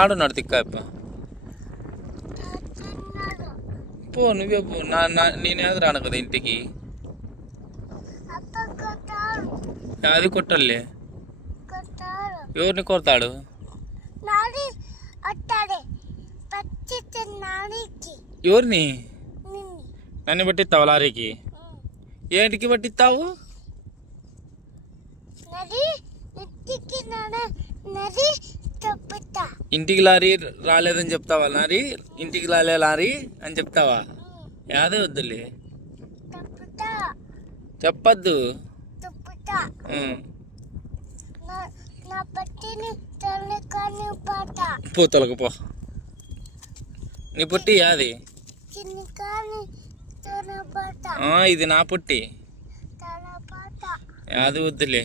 ఆడున్నాడు తిక్కప్ప. పో నువ్వే పో. నేనేది రాను కదా ఇంటికి. అది కొట్టలే. ఎవరిని కొడతాడు? ఎవరిని? నన్ను పట్టిస్తావు లారీకి? ఏంటికి పట్టిస్తావు? ఇంటికి లారీ రాలేదని చెప్తావా? లారీ ఇంటికి రాలే లారీ అని చెప్తావా? యాదే వద్దులే, చెప్పద్దు. పో తొలగపో. నీ పుట్టి యాది? ఇది నా పుట్టి. యాది వద్దులే.